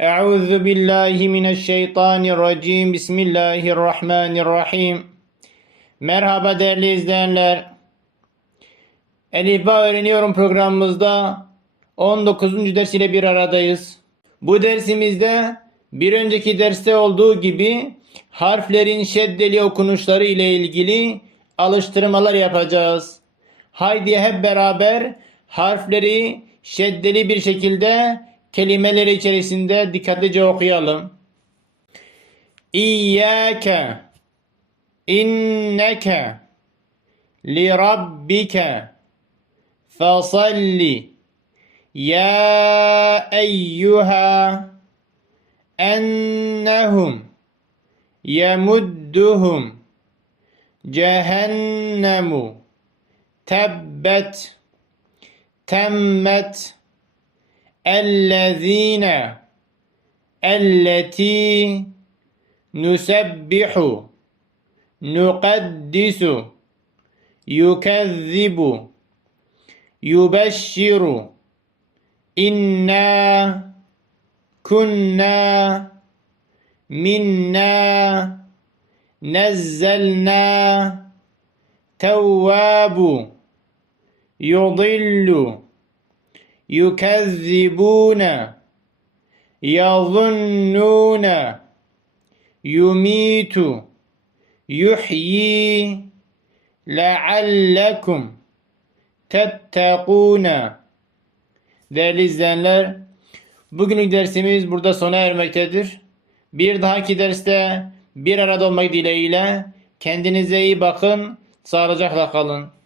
Euzu billahi mineşşeytanirracim. Bismillahirrahmanirrahim. Merhaba değerli izleyenler. Elif Bağ Öğreniyorum programımızda 19. ders ile bir aradayız. Bu dersimizde bir önceki derste olduğu gibi harflerin şeddeli okunuşları ile ilgili alıştırmalar yapacağız. Haydi hep beraber harfleri şeddeli bir şekilde kelimeler içerisinde dikkatlice okuyalım. İyyâke inneke li rabbike fasalli ya eyyuha ennehum yemudduhum cehennemu tebbet temmet الذين التي نسبح نقدس يكذب يبشر إنا كنا منا نزلنا تواب يضل. yukezzibune yazunnune yumitu yuhyi leallekum tettekune Değerli izleyenler, bugünlük dersimiz burada sona ermektedir. Bir dahaki derste bir arada olmak dileğiyle kendinize iyi bakın, sağlıcakla kalın.